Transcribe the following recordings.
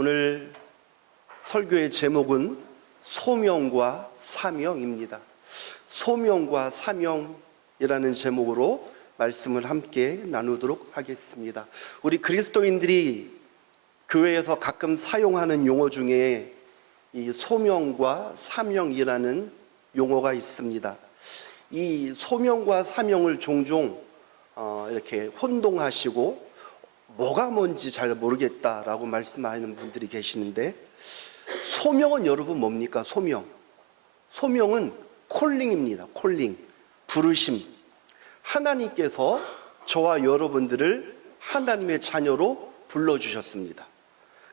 오늘 설교의 제목은 소명과 사명입니다. 소명과 사명이라는 제목으로 말씀을 함께 나누도록 하겠습니다. 우리 그리스도인들이 교회에서 가끔 사용하는 용어 중에 이 소명과 사명이라는 용어가 있습니다. 이 소명과 사명을 종종 이렇게 혼동하시고 뭐가 뭔지 잘 모르겠다라고 말씀하시는 분들이 계시는데, 소명은 여러분 뭡니까? 소명은 콜링입니다. 콜링, 부르심. 하나님께서 저와 여러분들을 하나님의 자녀로 불러주셨습니다.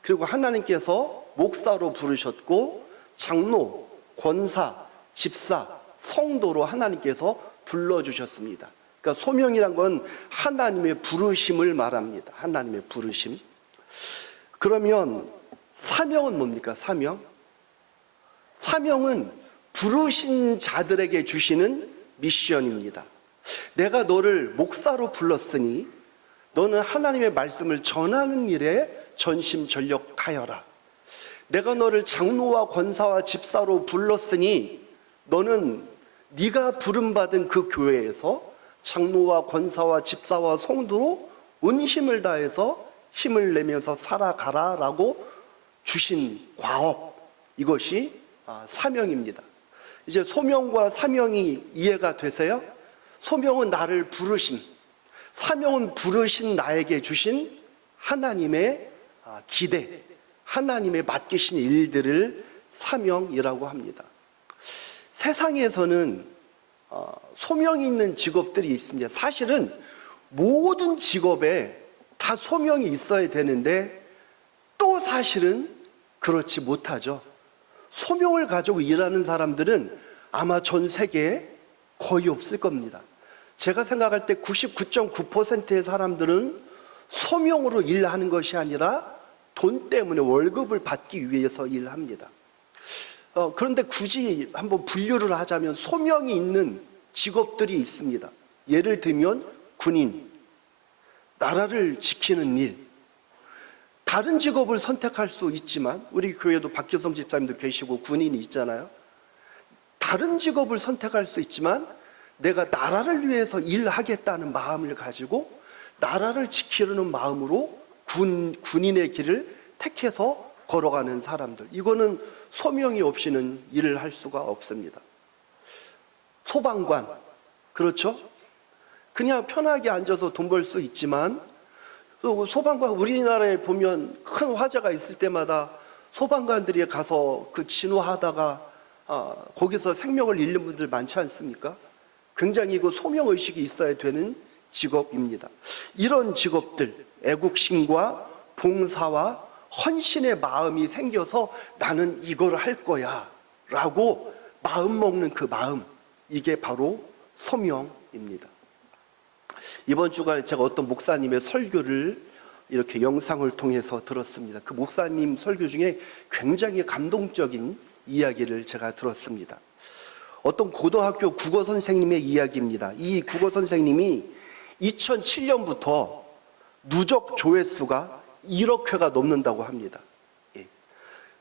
그리고 하나님께서 목사로 부르셨고, 장로, 권사, 집사, 성도로 하나님께서 불러주셨습니다. 그러니까 소명이란 건 하나님의 부르심을 말합니다. 하나님의 부르심. 그러면 사명은 뭡니까? 사명은 부르신 자들에게 주시는 미션입니다. 내가 너를 목사로 불렀으니 너는 하나님의 말씀을 전하는 일에 전심전력하여라. 내가 너를 장로와 권사와 집사로 불렀으니 너는 네가 부름받은 그 교회에서 장로와 권사와 집사와 성도로 온 힘을 다해서 힘을 내면서 살아가라라고 주신 과업, 이것이 사명입니다. 이제 소명과 사명이 이해가 되세요? 소명은 나를 부르심, 사명은 부르신 나에게 주신 하나님의 기대, 하나님의 맡기신 일들을 사명이라고 합니다. 세상에서는 소명이 있는 직업들이 있습니다. 사실은 모든 직업에 다 소명이 있어야 되는데 또 사실은 그렇지 못하죠. 소명을 가지고 일하는 사람들은 아마 전 세계에 거의 없을 겁니다. 제가 생각할 때 99.9%의 사람들은 소명으로 일하는 것이 아니라 돈 때문에 월급을 받기 위해서 일합니다. 그런데 굳이 한번 분류를 하자면 소명이 있는 직업들이 있습니다. 예를 들면 군인, 나라를 지키는 일. 다른 직업을 선택할 수 있지만, 우리 교회도 박효성 집사님도 계시고 군인이 있잖아요. 다른 직업을 선택할 수 있지만 내가 나라를 위해서 일하겠다는 마음을 가지고 나라를 지키려는 마음으로 군인의 길을 택해서 걸어가는 사람들, 이거는 소명이 없이는 일을 할 수가 없습니다. 소방관, 그렇죠? 그냥 편하게 앉아서 돈 벌 수 있지만, 또 소방관, 우리나라에 보면 큰 화재가 있을 때마다 소방관들이 가서 그 진화하다가 거기서 생명을 잃는 분들 많지 않습니까? 굉장히 그 소명의식이 있어야 되는 직업입니다. 이런 직업들, 애국심과 봉사와 헌신의 마음이 생겨서 나는 이걸 할 거야 라고 마음 먹는 그 마음, 이게 바로 소명입니다. 이번 주간에 제가 어떤 목사님의 설교를 이렇게 영상을 통해서 들었습니다. 그 목사님 설교 중에 굉장히 감동적인 이야기를 제가 들었습니다. 어떤 고등학교 국어 선생님의 이야기입니다. 이 국어 선생님이 2007년부터 누적 조회수가 1억 회가 넘는다고 합니다.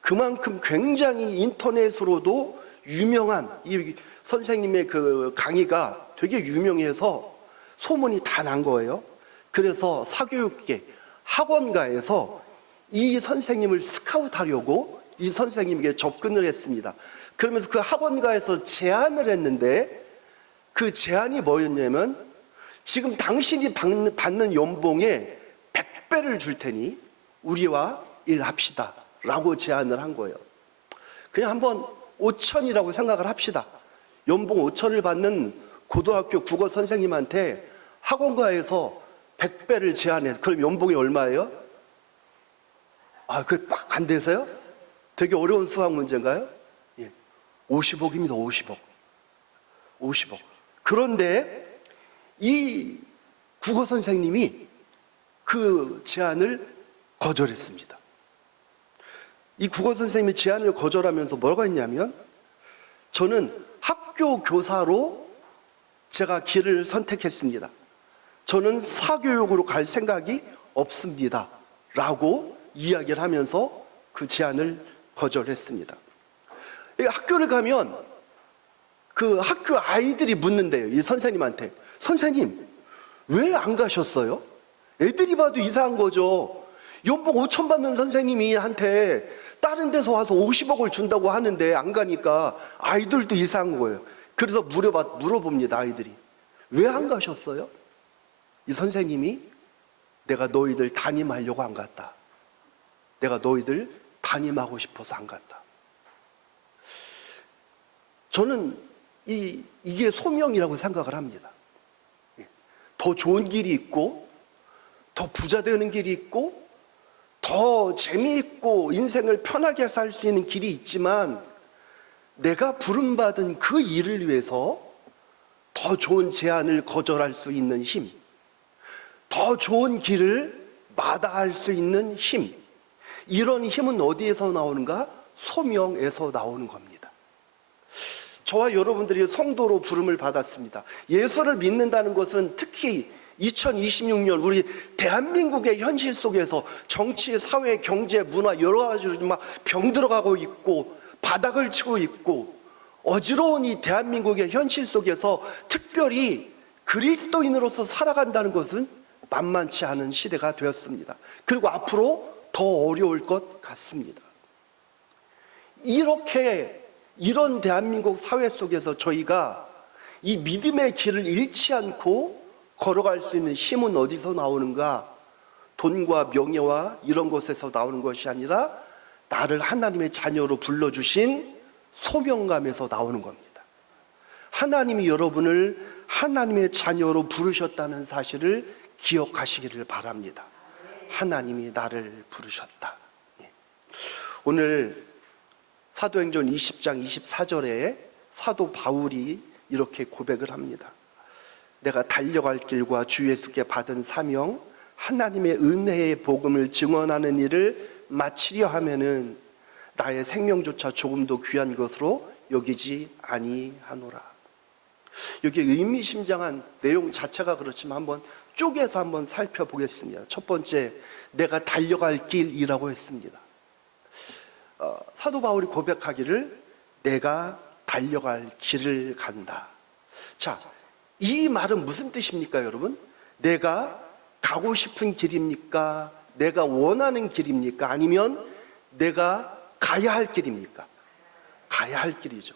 그만큼 굉장히 인터넷으로도 유명한, 이 선생님의 그 강의가 되게 유명해서 소문이 다 난 거예요. 그래서 사교육계, 학원가에서 이 선생님을 스카우트하려고 이 선생님에게 접근을 했습니다. 그러면서 그 학원가에서 제안을 했는데, 그 제안이 뭐였냐면, 지금 당신이 받는 연봉의 100배를 줄 테니 우리와 일합시다 라고 제안을 한 거예요. 그냥 한번 5천이라고 생각을 합시다. 연봉 5천을 받는 고등학교 국어 선생님한테 학원가에서 100배를 제안해서, 그럼 연봉이 얼마예요? 그게 빡 안 돼서요? 되게 어려운 수학 문제인가요? 50억입니다. 50억. 그런데 이 국어 선생님이 그 제안을 거절했습니다. 이 국어 선생님이 제안을 거절하면서 뭐라고 했냐면, 저는 학교 교사로 제가 길을 선택했습니다. 저는 사교육으로 갈 생각이 없습니다 라고 이야기를 하면서 그 제안을 거절했습니다. 학교를 가면 그 학교 아이들이 묻는데요, 이 선생님한테. 선생님, 왜 안 가셨어요? 애들이 봐도 이상한 거죠. 연봉 5천 받는 선생님이 한테 다른 데서 와서 50억을 준다고 하는데 안 가니까 아이들도 이상한 거예요. 그래서 물어봅니다, 아이들이. 왜 안 가셨어요? 이 선생님이 내가 너희들 담임하려고 안 갔다. 내가 너희들 담임하고 싶어서 안 갔다. 저는 이게 소명이라고 생각을 합니다. 더 좋은 길이 있고, 더 부자 되는 길이 있고, 더 재미있고 인생을 편하게 살 수 있는 길이 있지만, 내가 부름받은 그 일을 위해서 더 좋은 제안을 거절할 수 있는 힘, 더 좋은 길을 마다할 수 있는 힘, 이런 힘은 어디에서 나오는가? 소명에서 나오는 겁니다. 저와 여러분들이 성도로 부름을 받았습니다. 예수를 믿는다는 것은 특히 2026년 우리 대한민국의 현실 속에서 정치, 사회, 경제, 문화 여러 가지로 막 병들어가고 있고 바닥을 치고 있고 어지러운 이 대한민국의 현실 속에서 특별히 그리스도인으로서 살아간다는 것은 만만치 않은 시대가 되었습니다. 그리고 앞으로 더 어려울 것 같습니다. 이런 대한민국 사회 속에서 저희가 이 믿음의 길을 잃지 않고 걸어갈 수 있는 힘은 어디서 나오는가? 돈과 명예와 이런 것에서 나오는 것이 아니라 나를 하나님의 자녀로 불러주신 소명감에서 나오는 겁니다. 하나님이 여러분을 하나님의 자녀로 부르셨다는 사실을 기억하시기를 바랍니다. 하나님이 나를 부르셨다. 오늘 사도행전 20장 24절에 사도 바울이 이렇게 고백을 합니다. 내가 달려갈 길과 주 예수께 받은 사명, 하나님의 은혜의 복음을 증언하는 일을 마치려 하면은 나의 생명조차 조금도 귀한 것으로 여기지 아니하노라. 여기 의미심장한 내용 자체가 그렇지만 한번 쪼개서 한번 살펴보겠습니다. 첫 번째, 내가 달려갈 길이라고 했습니다. 사도 바울이 고백하기를 내가 달려갈 길을 간다. 자, 이 말은 무슨 뜻입니까, 여러분? 내가 가고 싶은 길입니까? 내가 원하는 길입니까? 아니면 내가 가야 할 길입니까? 가야 할 길이죠.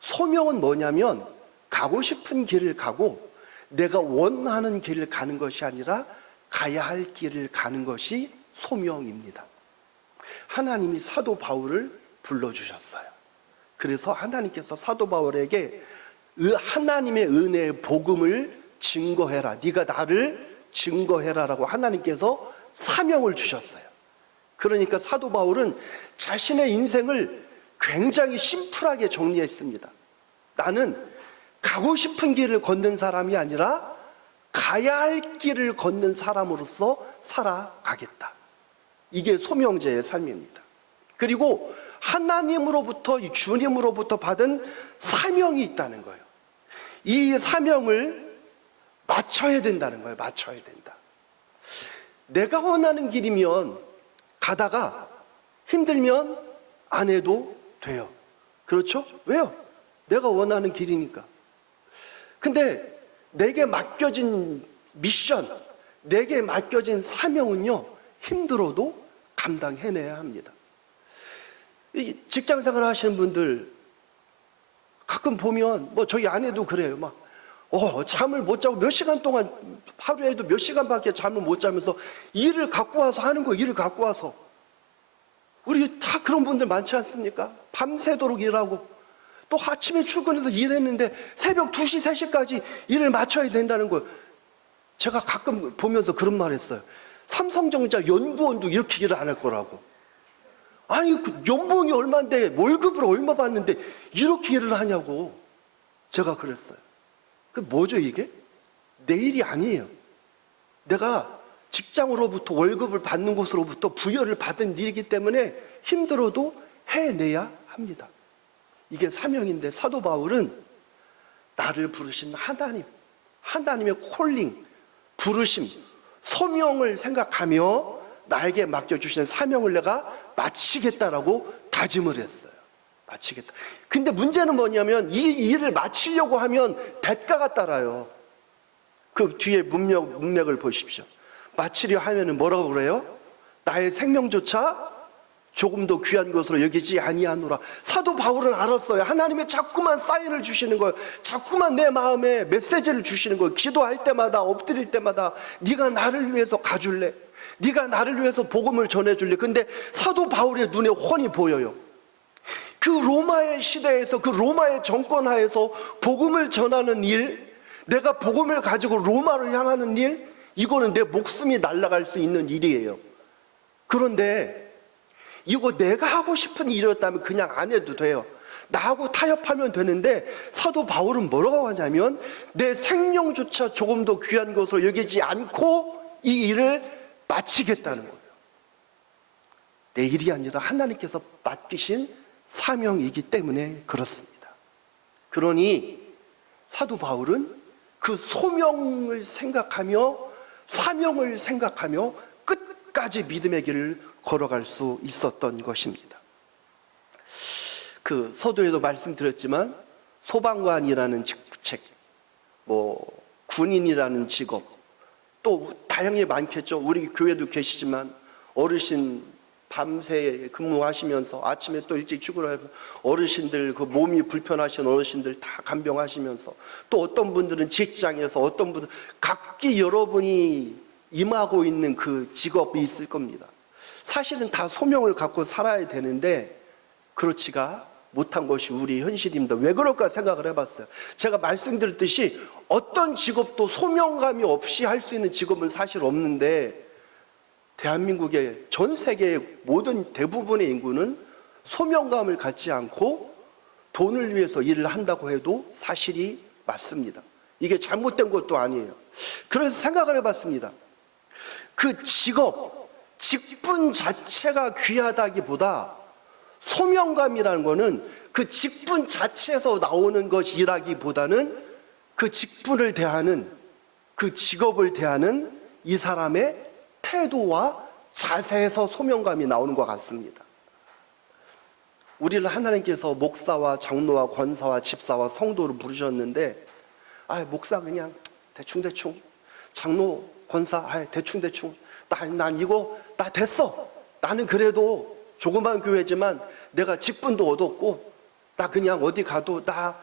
소명은 뭐냐면 가고 싶은 길을 가고 내가 원하는 길을 가는 것이 아니라 가야 할 길을 가는 것이 소명입니다. 하나님이 사도 바울을 불러주셨어요. 그래서 하나님께서 사도 바울에게 하나님의 은혜의 복음을 증거해라. 네가 나를 증거해라라고 하나님께서 사명을 주셨어요. 그러니까 사도 바울은 자신의 인생을 굉장히 심플하게 정리했습니다. 나는 가고 싶은 길을 걷는 사람이 아니라 가야 할 길을 걷는 사람으로서 살아가겠다. 이게 소명제의 삶입니다. 그리고 하나님으로부터, 주님으로부터 받은 사명이 있다는 거예요. 이 사명을 맞춰야 된다는 거예요. 맞춰야 된다. 내가 원하는 길이면 가다가 힘들면 안 해도 돼요. 그렇죠? 왜요? 내가 원하는 길이니까. 근데 내게 맡겨진 미션, 내게 맡겨진 사명은요, 힘들어도 감당해내야 합니다. 이 직장생활 하시는 분들 가끔 보면 저희 아내도 그래요. 잠을 못 자고 몇 시간 동안, 하루에도 몇 시간밖에 잠을 못 자면서 일을 갖고 와서 하는 거예요. 일을 갖고 와서. 우리 다 그런 분들 많지 않습니까? 밤새도록 일하고 또 아침에 출근해서 일했는데 새벽 2시, 3시까지 일을 마쳐야 된다는 거예요. 제가 가끔 보면서 그런 말 했어요. 삼성전자 연구원도 이렇게 일을 안 할 거라고. 아니, 연봉이 얼마인데 월급을 얼마 받는데 이렇게 일을 하냐고. 제가 그랬어요. 그 뭐죠 이게? 내 일이 아니에요. 내가 직장으로부터 월급을 받는 곳으로부터 부여를 받은 일이기 때문에 힘들어도 해내야 합니다. 이게 사명인데 사도 바울은 나를 부르신 하나님의 콜링, 부르심, 소명을 생각하며 나에게 맡겨주신 사명을 내가 마치겠다라고 다짐을 했어요. 마치겠다. 근데 문제는 뭐냐면 이 일을 마치려고 하면 대가가 따라요. 그 뒤에 문맥을 보십시오. 마치려 하면은 뭐라고 그래요? 나의 생명조차 조금 더 귀한 것으로 여기지 아니하노라. 사도 바울은 알았어요. 하나님이 자꾸만 사인을 주시는 거예요. 자꾸만 내 마음에 메시지를 주시는 거예요. 기도할 때마다, 엎드릴 때마다 네가 나를 위해서 가줄래? 네가 나를 위해서 복음을 전해줄래? 근데 사도 바울의 눈에 훤히 보여요. 그 로마의 시대에서, 그 로마의 정권 하에서 복음을 전하는 일, 내가 복음을 가지고 로마를 향하는 일, 이거는 내 목숨이 날아갈 수 있는 일이에요. 그런데 이거 내가 하고 싶은 일이었다면 그냥 안 해도 돼요. 나하고 타협하면 되는데 사도 바울은 뭐라고 하냐면 내 생명조차 조금 더 귀한 것으로 여기지 않고 이 일을 마치겠다는 거예요. 내 일이 아니라 하나님께서 맡기신 사명이기 때문에 그렇습니다. 그러니 사도 바울은 그 소명을 생각하며 사명을 생각하며 끝까지 믿음의 길을 걸어갈 수 있었던 것입니다. 그 서두에도 말씀드렸지만 소방관이라는 직책, 군인이라는 직업, 또 다양히 많겠죠. 우리 교회도 계시지만 어르신 밤새 근무하시면서 아침에 또 일찍 출근하면서 어르신들, 그 몸이 불편하신 어르신들 다 간병하시면서, 또 어떤 분들은 직장에서, 어떤 분들은 각기 여러분이 임하고 있는 그 직업이 있을 겁니다. 사실은 다 소명을 갖고 살아야 되는데 그렇지가 못한 것이 우리 현실입니다. 왜 그럴까 생각을 해봤어요. 제가 말씀드렸듯이 어떤 직업도 소명감이 없이 할 수 있는 직업은 사실 없는데, 대한민국의 전 세계의 모든 대부분의 인구는 소명감을 갖지 않고 돈을 위해서 일을 한다고 해도 사실이 맞습니다. 이게 잘못된 것도 아니에요. 그래서 생각을 해봤습니다. 그 직분 자체가 귀하다기보다 소명감이라는 거는 그 직분 자체에서 나오는 것이라기보다는 그 직분을 대하는, 그 직업을 대하는 이 사람의 태도와 자세에서 소명감이 나오는 것 같습니다. 우리를 하나님께서 목사와 장로와 권사와 집사와 성도로 부르셨는데, 목사 그냥 대충대충, 장로 권사 대충대충, 난 이거 나 됐어. 나는 그래도 조그만 교회지만 내가 직분도 얻었고 나 그냥 어디 가도 나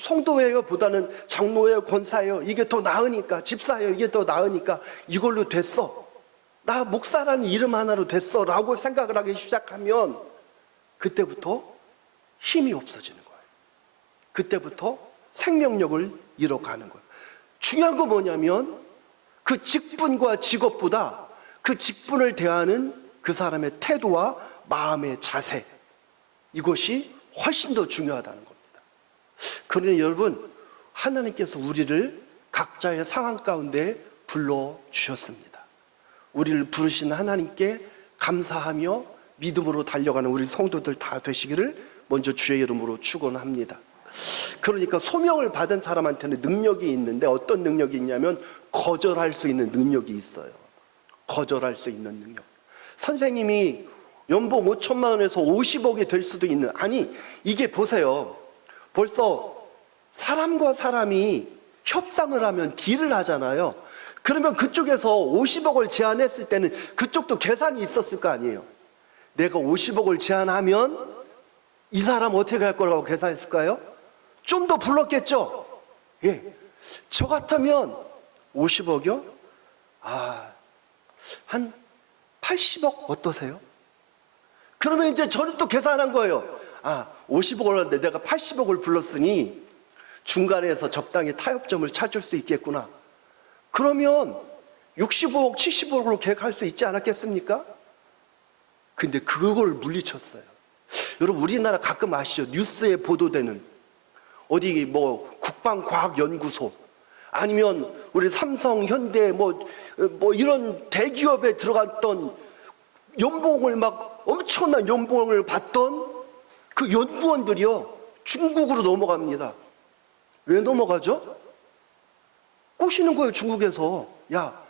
성도예요 보다는 장로예요, 권사예요, 이게 더 나으니까, 집사예요, 이게 더 나으니까 이걸로 됐어. 나 목사라는 이름 하나로 됐어 라고 생각을 하기 시작하면 그때부터 힘이 없어지는 거예요. 그때부터 생명력을 잃어가는 거예요. 중요한 건 뭐냐면 그 직분과 직업보다 그 직분을 대하는 그 사람의 태도와 마음의 자세, 이것이 훨씬 더 중요하다는 겁니다. 그러니 여러분, 하나님께서 우리를 각자의 상황 가운데 불러주셨습니다. 우리를 부르신 하나님께 감사하며 믿음으로 달려가는 우리 성도들 다 되시기를 먼저 주의 이름으로 축원합니다. 그러니까 소명을 받은 사람한테는 능력이 있는데, 어떤 능력이 있냐면 거절할 수 있는 능력이 있어요. 거절할 수 있는 능력. 선생님이 연봉 5천만 원에서 50억이 될 수도 있는, 이게 보세요. 벌써 사람과 사람이 협상을 하면 딜을 하잖아요. 그러면 그쪽에서 50억을 제안했을 때는 그쪽도 계산이 있었을 거 아니에요. 내가 50억을 제안하면 이 사람 어떻게 할 거라고 계산했을까요? 좀 더 불렀겠죠? 예. 저 같으면 50억이요? 한 80억 어떠세요? 그러면 이제 저는 또 계산한 거예요. 50억을 하는데 내가 80억을 불렀으니 중간에서 적당히 타협점을 찾을 수 있겠구나. 그러면 65억, 70억으로 계획할 수 있지 않았겠습니까? 근데 그걸 물리쳤어요. 여러분, 우리나라 가끔 아시죠? 뉴스에 보도되는 어디 국방과학연구소, 아니면 우리 삼성, 현대 이런 대기업에 들어갔던 연봉을 엄청난 연봉을 받던 그 연구원들이요, 중국으로 넘어갑니다. 왜 넘어가죠? 꼬시는 거예요, 중국에서. 야,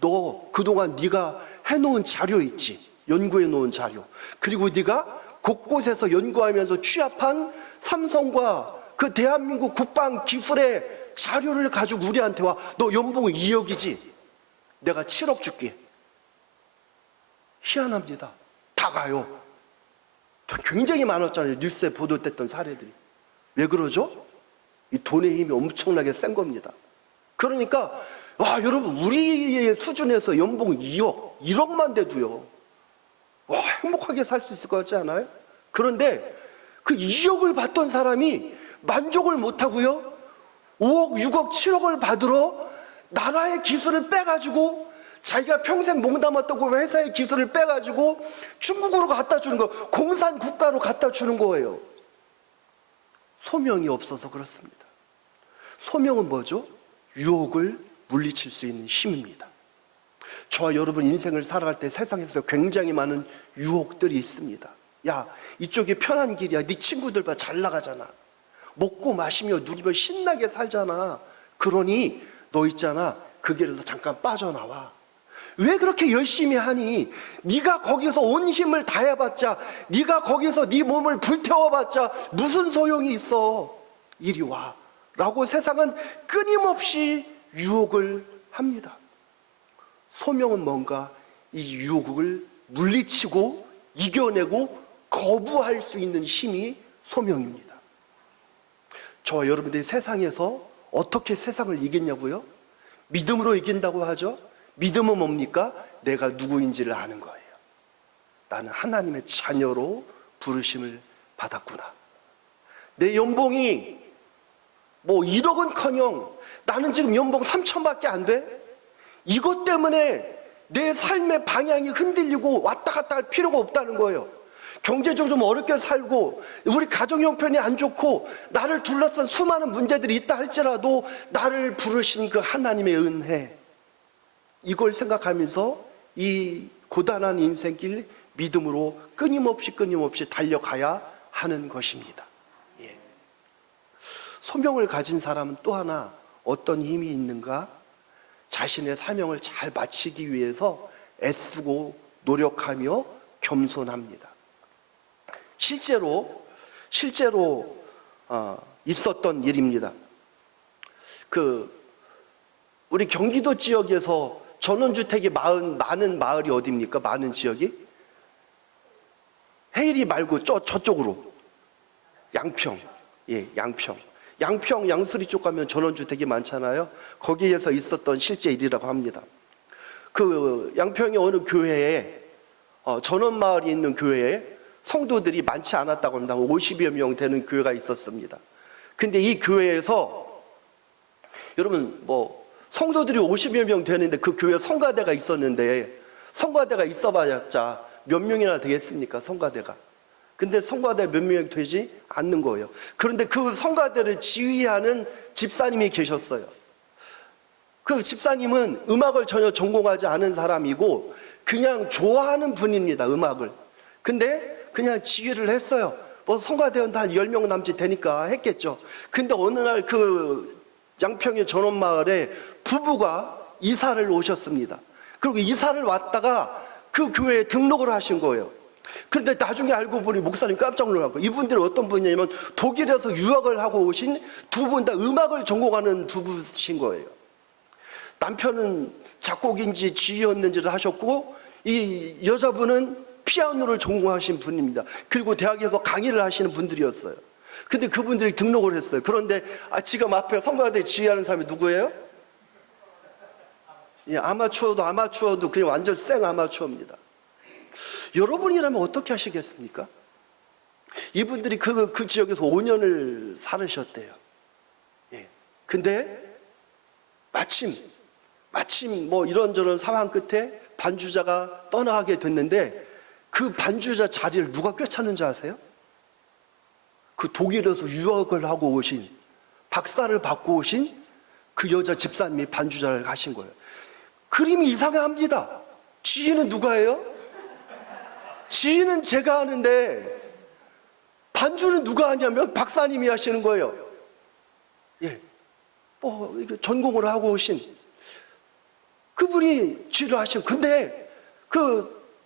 너 그동안 네가 해놓은 자료 있지, 연구해 놓은 자료, 그리고 네가 곳곳에서 연구하면서 취합한 삼성과 그 대한민국 국방 기술의 자료를 가지고 우리한테 와. 너 연봉 2억이지? 내가 7억 줄게. 희한합니다. 다 가요. 굉장히 많았잖아요. 뉴스에 보도됐던 사례들이. 왜 그러죠? 이 돈의 힘이 엄청나게 센 겁니다. 그러니까 와, 여러분, 우리의 수준에서 연봉 2억, 1억만 돼도요, 와, 행복하게 살 수 있을 것 같지 않아요? 그런데 그 2억을 받던 사람이 만족을 못하고요, 5억, 6억, 7억을 받으러 나라의 기술을 빼가지고 자기가 평생 몸담았던 그 회사의 기술을 빼가지고 중국으로 갖다 주는 거, 공산 국가로 갖다 주는 거예요. 소명이 없어서 그렇습니다. 소명은 뭐죠? 유혹을 물리칠 수 있는 힘입니다. 저와 여러분 인생을 살아갈 때 세상에서 굉장히 많은 유혹들이 있습니다. 야, 이쪽이 편한 길이야. 네 친구들 봐, 잘 나가잖아. 먹고 마시며 누리며 신나게 살잖아. 그러니 너 있잖아, 그 길에서 잠깐 빠져나와. 왜 그렇게 열심히 하니? 네가 거기서 온 힘을 다해봤자, 네가 거기서 네 몸을 불태워봤자 무슨 소용이 있어. 이리 와 라고 세상은 끊임없이 유혹을 합니다. 소명은 뭔가 이 유혹을 물리치고 이겨내고 거부할 수 있는 힘이 소명입니다. 저와 여러분들이 세상에서 어떻게 세상을 이겼냐고요? 믿음으로 이긴다고 하죠. 믿음은 뭡니까? 내가 누구인지를 아는 거예요. 나는 하나님의 자녀로 부르심을 받았구나. 내 연봉이 뭐 1억은커녕 나는 지금 연봉 3천밖에 안 돼? 이것 때문에 내 삶의 방향이 흔들리고 왔다 갔다 할 필요가 없다는 거예요. 경제적으로 좀 어렵게 살고 우리 가정 형편이 안 좋고 나를 둘러싼 수많은 문제들이 있다 할지라도 나를 부르신 그 하나님의 은혜, 이걸 생각하면서 이 고단한 인생길 믿음으로 끊임없이 달려가야 하는 것입니다. 예. 소명을 가진 사람은 또 하나 어떤 힘이 있는가? 자신의 사명을 잘 마치기 위해서 애쓰고 노력하며 겸손합니다. 실제로 있었던 일입니다. 우리 경기도 지역에서 전원주택이 많은 마을이 어디입니까? 많은 지역이? 해일이 말고 저쪽으로 양평. 예, 양평 양수리 쪽 가면 전원주택이 많잖아요. 거기에서 있었던 실제 일이라고 합니다. 그 양평의 어느 교회에 전원마을이 있는 교회에 성도들이 많지 않았다고 합니다. 50여 명 되는 교회가 있었습니다. 근데 이 교회에서 여러분 성도들이 50여 명 되는데 그 교회 성가대가 있었는데, 성가대가 있어봤자 몇 명이나 되겠습니까? 성가대가. 근데 성가대 몇 명이 되지 않는 거예요. 그런데 그 성가대를 지휘하는 집사님이 계셨어요. 그 집사님은 음악을 전혀 전공하지 않은 사람이고 그냥 좋아하는 분입니다. 음악을. 근데 그냥 지휘를 했어요. 성가대원 한 10명 남짓 되니까 했겠죠. 근데 어느 날 그 양평의 전원마을에 부부가 이사를 오셨습니다. 그리고 이사를 왔다가 그 교회에 등록을 하신 거예요. 그런데 나중에 알고 보니 목사님 깜짝 놀랐고, 이분들은 어떤 분이냐면 독일에서 유학을 하고 오신 두 분 다 음악을 전공하는 부부신 거예요. 남편은 작곡인지 지휘였는지를 하셨고 이 여자분은 피아노를 전공하신 분입니다. 그리고 대학에서 강의를 하시는 분들이었어요. 근데 그분들이 등록을 했어요. 그런데 지금 앞에 성가대 지휘하는 사람이 누구예요? 예, 아마추어도 그냥 완전 생 아마추어입니다. 여러분이라면 어떻게 하시겠습니까? 이분들이 그 지역에서 5년을 살으셨대요. 예. 근데 마침 이런저런 상황 끝에 반주자가 떠나게 됐는데 그 반주자 자리를 누가 꿰찼는지 아세요? 그 독일에서 유학을 하고 오신, 박사를 받고 오신 그 여자 집사님이 반주자를 하신 거예요. 그림이 이상합니다. 지휘는 누가 해요? 지휘는 제가 하는데 반주는 누가 하냐면 박사님이 하시는 거예요. 예. 전공을 하고 오신. 그분이 치료하신. 근데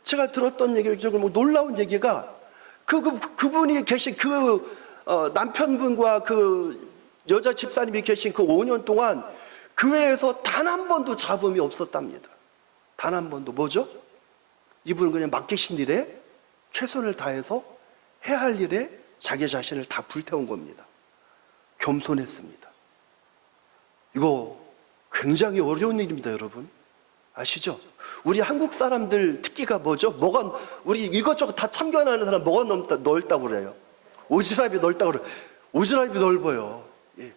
제가 들었던 얘기 중에 뭐 놀라운 얘기가 그분이 계신 남편분과 여자 집사님이 계신 5년 동안 교회에서 단 한 번도 잡음이 없었답니다. 단 한 번도. 뭐죠? 이분은 그냥 맡기신 일에 최선을 다해서 해야 할 일에 자기 자신을 다 불태운 겁니다. 겸손했습니다. 이거 굉장히 어려운 일입니다, 여러분. 아시죠? 우리 한국 사람들 특기가 뭐죠? 우리 이것저것 다 참견하는 사람 뭐가 넓다고 그래요? 오지랖이 넓다고 그래요. 오지랖이 넓어요. 예.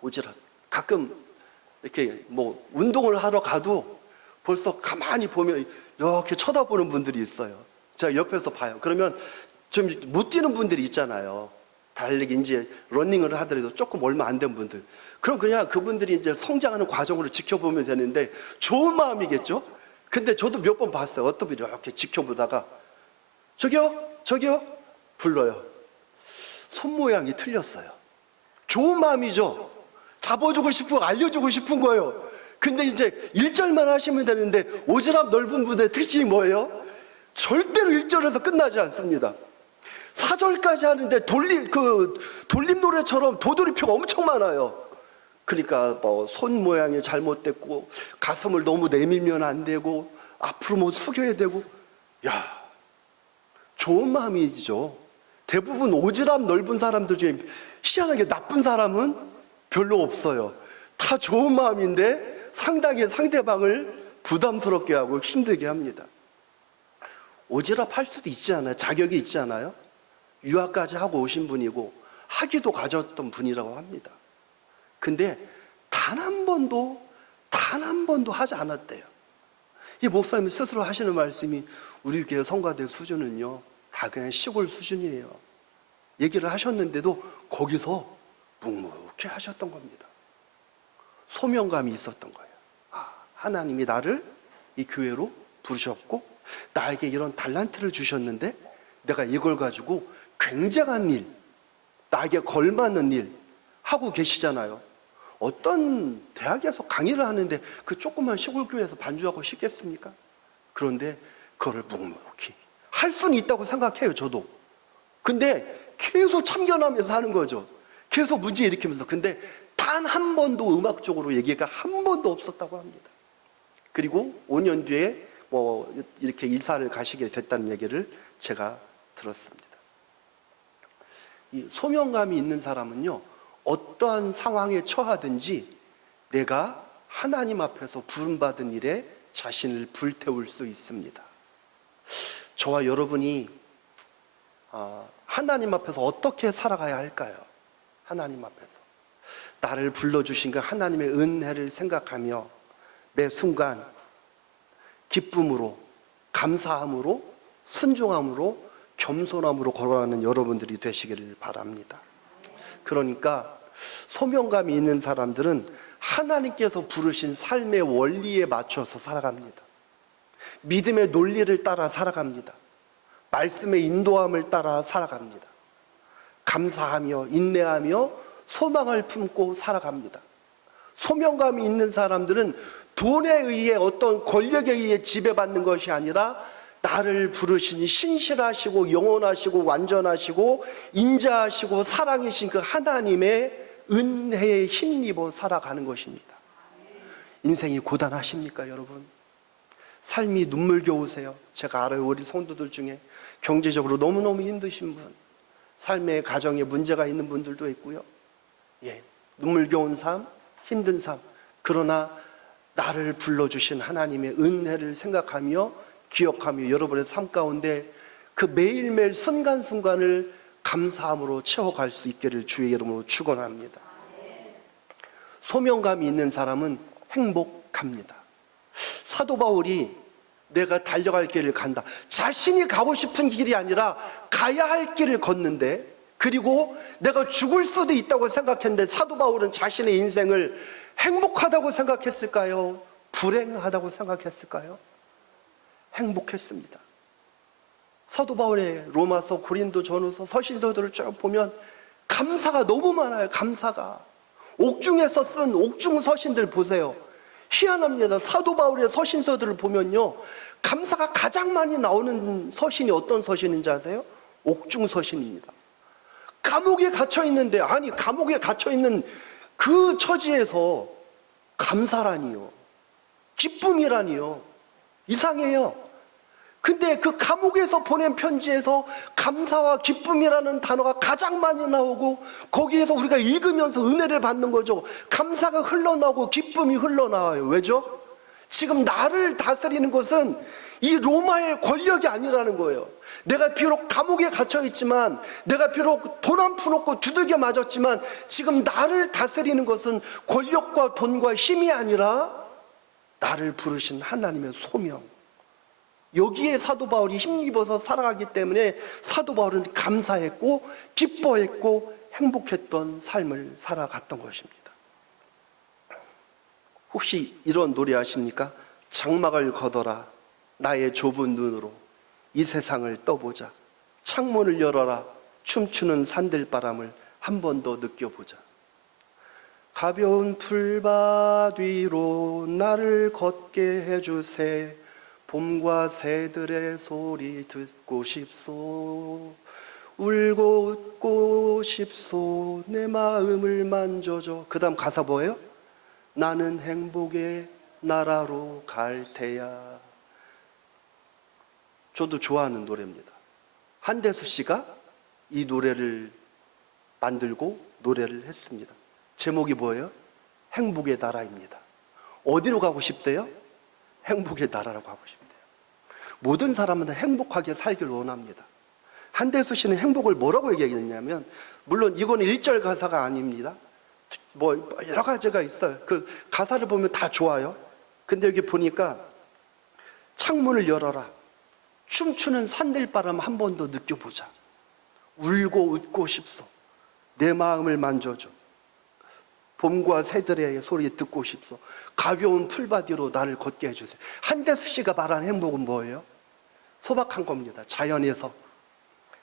오지랖. 가끔 이렇게 뭐 운동을 하러 가도 벌써 가만히 보면 이렇게 쳐다보는 분들이 있어요. 제가 옆에서 봐요. 그러면 좀 못 뛰는 분들이 있잖아요. 달리기 이제 러닝을 하더라도 조금 얼마 안 된 분들. 그럼 그냥 그분들이 이제 성장하는 과정으로 지켜보면 되는데 좋은 마음이겠죠? 근데 저도 몇 번 봤어요. 어떤 분이 이렇게 지켜보다가 저기요 불러요. 손 모양이 틀렸어요. 좋은 마음이죠. 잡아주고 싶고 알려주고 싶은 거예요. 근데 이제 1절만 하시면 되는데 오지랖 넓은 분의 특징이 뭐예요? 절대로 1절에서 끝나지 않습니다. 4절까지 하는데 돌림 노래처럼 도돌이표가 엄청 많아요. 그러니까 뭐 손 모양이 잘못됐고 가슴을 너무 내밀면 안 되고 앞으로 뭐 숙여야 되고. 야, 좋은 마음이죠. 대부분 오지랖 넓은 사람들 중에 희한하게 나쁜 사람은 별로 없어요. 다 좋은 마음인데 상당히 상대방을 부담스럽게 하고 힘들게 합니다. 오지랖 할 수도 있지 않아요? 자격이 있지 않아요? 유학까지 하고 오신 분이고 학위도 가졌던 분이라고 합니다. 근데 단 한 번도 하지 않았대요. 이 목사님 스스로 하시는 말씀이 우리 교회 성가대 수준은요 다 그냥 시골 수준이에요. 얘기를 하셨는데도 거기서 묵묵히 하셨던 겁니다. 소명감이 있었던 거예요. 하나님이 나를 이 교회로 부르셨고 나에게 이런 달란트를 주셨는데 내가 이걸 가지고 굉장한 일, 나에게 걸맞는 일 하고 계시잖아요. 어떤 대학에서 강의를 하는데 그 조그만 시골 교회에서 반주하고 싶겠습니까? 그런데 그거를 묵묵히 할 수는 있다고 생각해요, 저도. 근데 계속 참견하면서 하는 거죠. 계속 문제 일으키면서. 근데 단 한 번도 음악적으로 얘기가 한 번도 없었다고 합니다. 그리고 5년 뒤에 뭐 이렇게 이사를 가시게 됐다는 얘기를 제가 들었습니다. 이 소명감이 있는 사람은요, 어떠한 상황에 처하든지 내가 하나님 앞에서 부름받은 일에 자신을 불태울 수 있습니다. 저와 여러분이 하나님 앞에서 어떻게 살아가야 할까요? 하나님 앞에서 나를 불러주신 그 하나님의 은혜를 생각하며 매 순간 기쁨으로, 감사함으로, 순종함으로, 겸손함으로 걸어가는 여러분들이 되시기를 바랍니다. 그러니까 소명감이 있는 사람들은 하나님께서 부르신 삶의 원리에 맞춰서 살아갑니다. 믿음의 논리를 따라 살아갑니다. 말씀의 인도함을 따라 살아갑니다. 감사하며 인내하며 소망을 품고 살아갑니다. 소명감이 있는 사람들은 돈에 의해 어떤 권력에 의해 지배받는 것이 아니라 나를 부르신 신실하시고 영원하시고 완전하시고 인자하시고 사랑이신 그 하나님의 은혜에 힘입어 살아가는 것입니다. 인생이 고단하십니까, 여러분? 삶이 눈물겨우세요? 제가 알아요. 우리 성도들 중에 경제적으로 너무너무 힘드신 분, 삶의 가정에 문제가 있는 분들도 있고요. 눈물겨운 삶, 힘든 삶. 그러나 나를 불러주신 하나님의 은혜를 생각하며 기억하며 여러분의 삶 가운데 그 매일매일 순간순간을 감사함으로 채워갈 수 있기를 주의 이름으로 축원합니다. 소명감이 있는 사람은 행복합니다. 사도 바울이 내가 달려갈 길을 간다. 자신이 가고 싶은 길이 아니라 가야 할 길을 걷는데, 그리고 내가 죽을 수도 있다고 생각했는데 사도 바울은 자신의 인생을 행복하다고 생각했을까요? 불행하다고 생각했을까요? 행복했습니다. 사도 바울의 로마서, 고린도 전후서, 서신서들을 쭉 보면 감사가 너무 많아요. 감사가. 옥중에서 쓴 옥중 서신들 보세요. 희한합니다. 사도 바울의 서신서들을 보면요, 감사가 가장 많이 나오는 서신이 어떤 서신인지 아세요? 옥중 서신입니다. 감옥에 갇혀 있는데, 아니 감옥에 갇혀 있는 그 처지에서 감사라니요, 기쁨이라니요, 이상해요. 근데 그 감옥에서 보낸 편지에서 감사와 기쁨이라는 단어가 가장 많이 나오고, 거기에서 우리가 읽으면서 은혜를 받는 거죠. 감사가 흘러나오고 기쁨이 흘러나와요. 왜죠? 지금 나를 다스리는 것은 이 로마의 권력이 아니라는 거예요. 내가 비록 감옥에 갇혀 있지만, 내가 비록 돈 한 푼 없고 두들겨 맞았지만, 지금 나를 다스리는 것은 권력과 돈과 힘이 아니라 나를 부르신 하나님의 소명, 여기에 사도 바울이 힘입어서 살아가기 때문에 사도 바울은 감사했고 기뻐했고 행복했던 삶을 살아갔던 것입니다. 혹시 이런 노래 아십니까? 장막을 걷어라 나의 좁은 눈으로 이 세상을 떠보자. 창문을 열어라 춤추는 산들바람을 한 번 더 느껴보자. 가벼운 풀밭 위로 나를 걷게 해주세. 봄과 새들의 소리 듣고 싶소. 울고 웃고 싶소. 내 마음을 만져줘. 그 다음 가사 뭐예요? 나는 행복의 나라로 갈 테야. 저도 좋아하는 노래입니다. 한대수 씨가 이 노래를 만들고 노래를 했습니다. 제목이 뭐예요? 행복의 나라입니다. 어디로 가고 싶대요? 행복의 나라로 가고 싶대요. 모든 사람은 행복하게 살기를 원합니다. 한대수 씨는 행복을 뭐라고 얘기했냐면, 물론 이건 1절 가사가 아닙니다. 뭐 여러 가지가 있어요. 그 가사를 보면 다 좋아요. 근데 여기 보니까 창문을 열어라 춤추는 산들바람 한 번 더 느껴보자. 울고 웃고 싶소. 내 마음을 만져줘. 봄과 새들의 소리 듣고 싶소. 가벼운 풀밭 위로 나를 걷게 해주세요. 한대수 씨가 말하는 행복은 뭐예요? 소박한 겁니다. 자연에서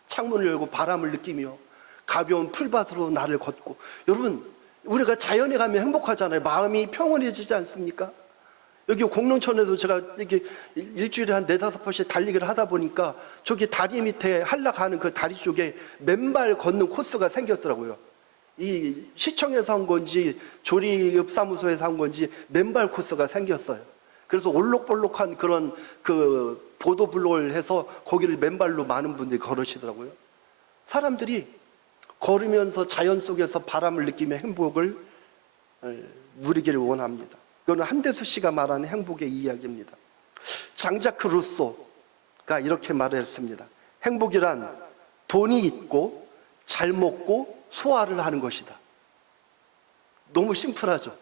창문을 열고 바람을 느끼며 가벼운 풀밭으로 나를 걷고. 여러분, 우리가 자연에 가면 행복하잖아요. 마음이 평온해지지 않습니까? 여기 공릉천에도 제가 이렇게 일주일에 한 4-5번씩 달리기를 하다 보니까 저기 다리 밑에 한락하는 그 다리 쪽에 맨발 걷는 코스가 생겼더라고요. 이 시청에서 한 건지 조리읍사무소에서 한 건지 맨발 코스가 생겼어요. 그래서 올록볼록한 그런 그 보도블록을 해서 거기를 맨발로 많은 분들이 걸으시더라고요. 사람들이 걸으면서 자연 속에서 바람을 느끼며 행복을 누리기를 원합니다. 이거는 한대수 씨가 말하는 행복의 이야기입니다. 장자크 루소가 이렇게 말을 했습니다. 행복이란 돈이 있고 잘 먹고 소화를 하는 것이다. 너무 심플하죠.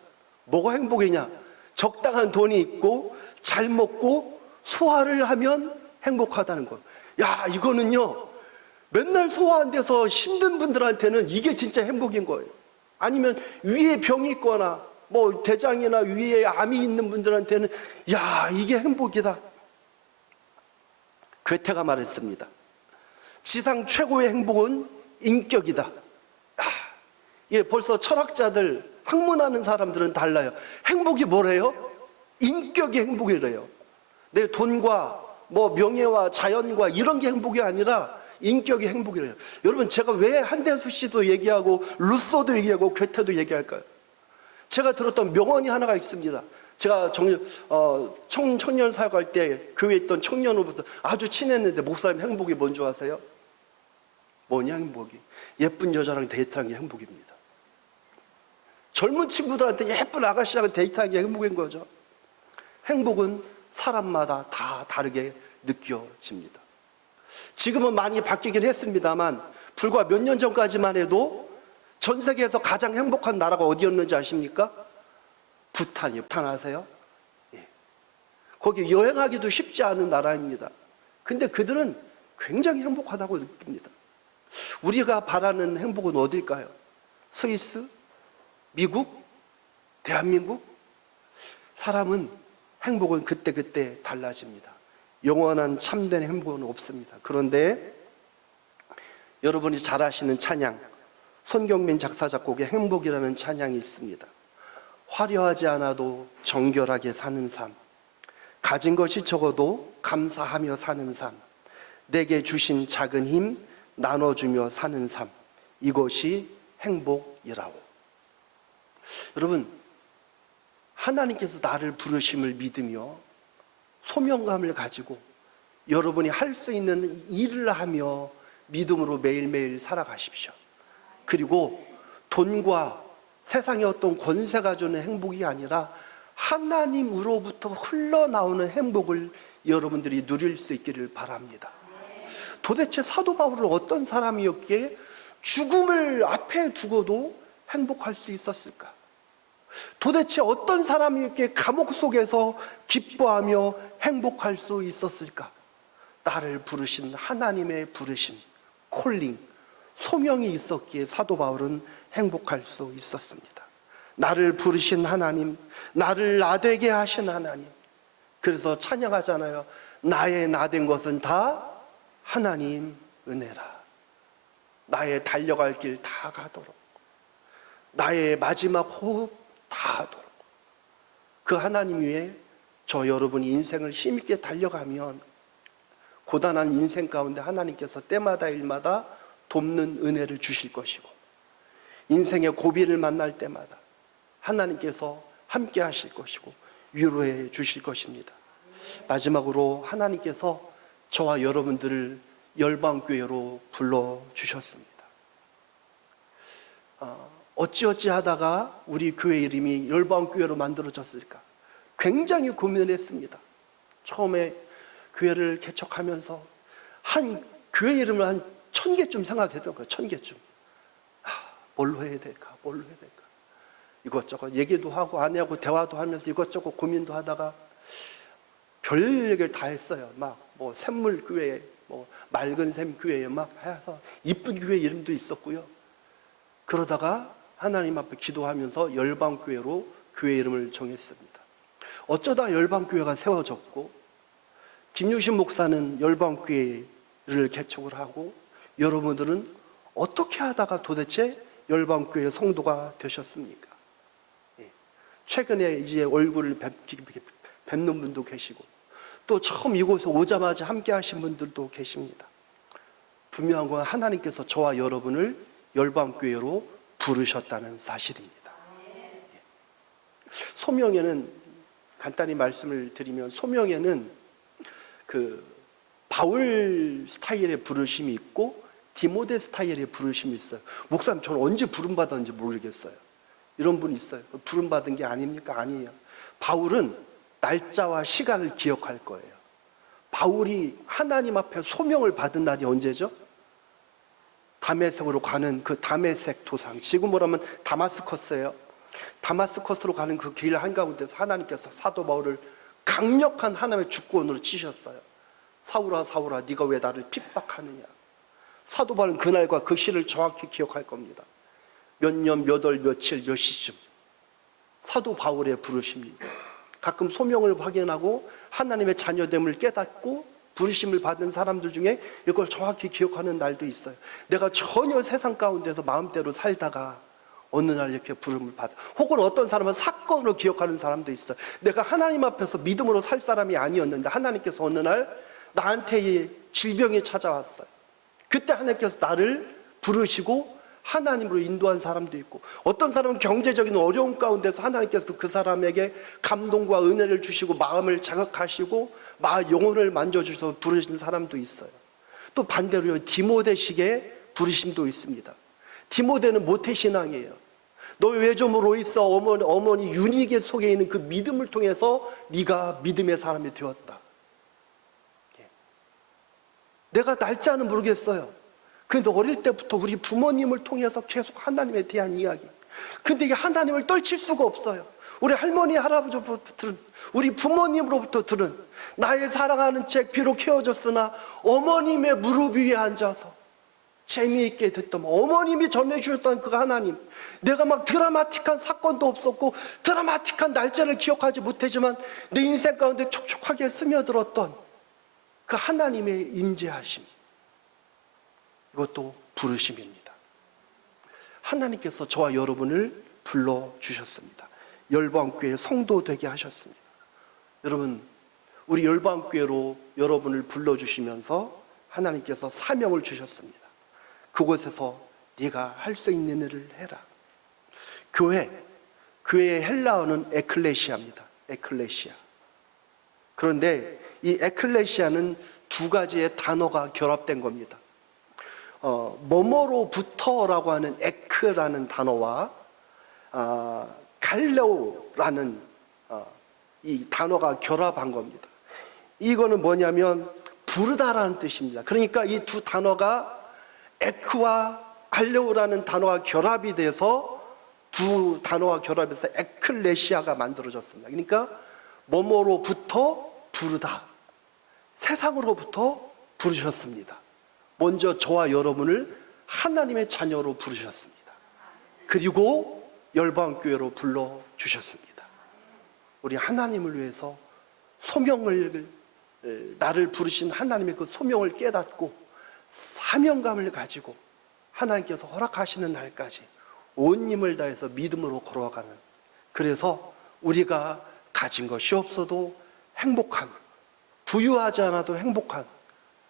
뭐가 행복이냐? 적당한 돈이 있고 잘 먹고 소화를 하면 행복하다는 것. 야, 이거는요, 맨날 소화 안 돼서 힘든 분들한테는 이게 진짜 행복인 거예요. 아니면 위에 병이 있거나 뭐 대장이나 위에 암이 있는 분들한테는 야, 이게 행복이다. 괴테가 말했습니다. 지상 최고의 행복은 인격이다. 예, 벌써 철학자들, 학문하는 사람들은 달라요. 행복이 뭐래요? 인격이 행복이래요. 내 돈과 뭐 명예와 자연과 이런 게 행복이 아니라 인격이 행복이래요. 여러분, 제가 왜 한대수 씨도 얘기하고 루소도 얘기하고 괴테도 얘기할까요? 제가 들었던 명언이 하나가 있습니다. 제가 청년 사역할 때 교회에 있던 청년으로부터 아주 친했는데, 목사님 행복이 뭔 줄 아세요? 뭐냐 행복이? 예쁜 여자랑 데이트하는 게 행복입니다. 젊은 친구들한테 예쁜 아가씨랑 데이트하는 게 행복인 거죠. 행복은 사람마다 다 다르게 느껴집니다. 지금은 많이 바뀌긴 했습니다만, 불과 몇 년 전까지만 해도 전 세계에서 가장 행복한 나라가 어디였는지 아십니까? 부탄이요. 부탄 아세요? 예. 거기 여행하기도 쉽지 않은 나라입니다. 근데 그들은 굉장히 행복하다고 느낍니다. 우리가 바라는 행복은 어딜까요? 스위스? 미국? 대한민국? 사람은 행복은 그때그때 달라집니다. 영원한 참된 행복은 없습니다. 그런데 여러분이 잘 아시는 찬양, 손경민 작사 작곡의 행복이라는 찬양이 있습니다. 화려하지 않아도 정결하게 사는 삶, 가진 것이 적어도 감사하며 사는 삶, 내게 주신 작은 힘 나눠주며 사는 삶, 이것이 행복이라고. 여러분, 하나님께서 나를 부르심을 믿으며 소명감을 가지고 여러분이 할 수 있는 일을 하며 믿음으로 매일매일 살아가십시오. 그리고 돈과 세상의 어떤 권세가 주는 행복이 아니라 하나님으로부터 흘러나오는 행복을 여러분들이 누릴 수 있기를 바랍니다. 도대체 사도 바울은 어떤 사람이었기에 죽음을 앞에 두고도 행복할 수 있었을까? 도대체 어떤 사람이었기에 감옥 속에서 기뻐하며 행복할 수 있었을까? 나를 부르신 하나님의 부르심, 콜링, 소명이 있었기에 사도 바울은 행복할 수 있었습니다. 나를 부르신 하나님, 나를 나되게 하신 하나님. 그래서 찬양하잖아요. 나의 나된 것은 다 하나님 은혜라. 나의 달려갈 길 다 가도록, 나의 마지막 호흡 다 하도록, 그 하나님 위에 저 여러분이 인생을 힘있게 달려가면 고단한 인생 가운데 하나님께서 때마다 일마다 돕는 은혜를 주실 것이고, 인생의 고비를 만날 때마다 하나님께서 함께 하실 것이고 위로해 주실 것입니다. 마지막으로 하나님께서 저와 여러분들을 열방교회로 불러주셨습니다. 어찌어찌 하다가 우리 교회 이름이 열방교회로 만들어졌을까? 굉장히 고민을 했습니다. 처음에 교회를 개척하면서 한 교회 이름을 한 1000개쯤 생각했던 거예요. 1000개쯤. 뭘로 해야 될까? 뭘로 해야 될까? 이것저것 얘기도 하고 아내하고 대화도 하면서 이것저것 고민도 하다가 별얘기를 다 했어요. 막 뭐 샘물교회, 뭐 맑은 샘교회 막 해서 이쁜 교회 이름도 있었고요. 그러다가 하나님 앞에 기도하면서 열방교회로 교회 이름을 정했습니다. 어쩌다 열방교회가 세워졌고, 김유신 목사는 열방교회를 개척을 하고, 여러분들은 어떻게 하다가 도대체 열방교회 성도가 되셨습니까? 최근에 이제 얼굴을 뵙는 분도 계시고, 또 처음 이곳에 오자마자 함께 하신 분들도 계십니다. 분명한 건 하나님께서 저와 여러분을 열방교회로 부르셨다는 사실입니다. 소명에는, 간단히 말씀을 드리면, 소명에는 그 바울 스타일의 부르심이 있고 디모데 스타일의 부르심이 있어요. 목사님, 저는 언제 부름받았는지 모르겠어요. 이런 분이 있어요. 부름받은 게 아닙니까? 아니에요. 바울은 날짜와 시간을 기억할 거예요. 바울이 하나님 앞에 소명을 받은 날이 언제죠? 다메섹으로 가는 그 다메섹 도상, 지금으로 하면 다마스커스예요. 다마스커스로 가는 그 길 한가운데서 하나님께서 사도 바울을 강력한 하나님의 주권으로 치셨어요. 사울아 사울아, 네가 왜 나를 핍박하느냐. 사도 바울은 그날과 그 시를 정확히 기억할 겁니다. 몇 년, 몇 월, 며칠, 몇 시쯤. 사도 바울의 부르심입니다. 가끔 소명을 확인하고 하나님의 자녀됨을 깨닫고 부르심을 받은 사람들 중에 이걸 정확히 기억하는 날도 있어요. 내가 전혀 세상 가운데서 마음대로 살다가 어느 날 이렇게 부름을 받아. 혹은 어떤 사람은 사건으로 기억하는 사람도 있어요. 내가 하나님 앞에서 믿음으로 살 사람이 아니었는데 하나님께서 어느 날 나한테 질병이 찾아왔어요. 그때 하나님께서 나를 부르시고 하나님으로 인도한 사람도 있고, 어떤 사람은 경제적인 어려움 가운데서 하나님께서 그 사람에게 감동과 은혜를 주시고 마음을 자극하시고 영혼을 만져주셔서 부르신 사람도 있어요. 또 반대로 디모데식의 부르심도 있습니다. 디모데는 모태신앙이에요. 너 외조모로 있어 어머니 유니게 속에 있는 그 믿음을 통해서 네가 믿음의 사람이 되었다. 내가 날짜는 모르겠어요. 그런데 어릴 때부터 우리 부모님을 통해서 계속 하나님에 대한 이야기. 근데 이게 하나님을 떨칠 수가 없어요. 우리 할머니, 할아버지로부터 들은, 우리 부모님으로부터 들은, 나의 사랑하는 책 비록 헤어졌으나 어머님의 무릎 위에 앉아서 재미있게 듣던 어머님이 전해주셨던 그 하나님. 내가 막 드라마틱한 사건도 없었고 드라마틱한 날짜를 기억하지 못하지만 내 인생 가운데 촉촉하게 스며들었던 그 하나님의 임재하심, 이것도 부르심입니다. 하나님께서 저와 여러분을 불러주셨습니다. 열방교회 성도 되게 하셨습니다. 여러분, 우리 열방교회로 여러분을 불러주시면서 하나님께서 사명을 주셨습니다. 그곳에서 네가 할 수 있는 일을 해라. 교회의 헬라어는 에클레시아입니다. 에클레시아. 그런데 이 에클레시아는 두 가지의 단어가 결합된 겁니다. 뭐뭐로부터라고 하는 에크라는 단어와 갈레오라는 이 단어가 결합한 겁니다. 이거는 뭐냐면 부르다라는 뜻입니다. 그러니까 이 두 단어가 에크와 갈레오라는 단어가 결합이 돼서 두 단어가 결합해서 에클레시아가 만들어졌습니다. 그러니까 뭐뭐로부터 부르다. 세상으로부터 부르셨습니다. 먼저 저와 여러분을 하나님의 자녀로 부르셨습니다. 그리고 열방교회로 불러주셨습니다. 우리 하나님을 위해서 나를 부르신 하나님의 그 소명을 깨닫고 사명감을 가지고 하나님께서 허락하시는 날까지 온 힘을 다해서 믿음으로 걸어가는, 그래서 우리가 가진 것이 없어도 행복한, 부유하지 않아도 행복한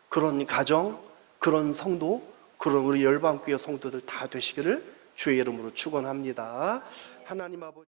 그런 가정, 그런 성도, 그런 우리 열방교회 성도들 다 되시기를 주의 이름으로 축원합니다. 하나님 아버지.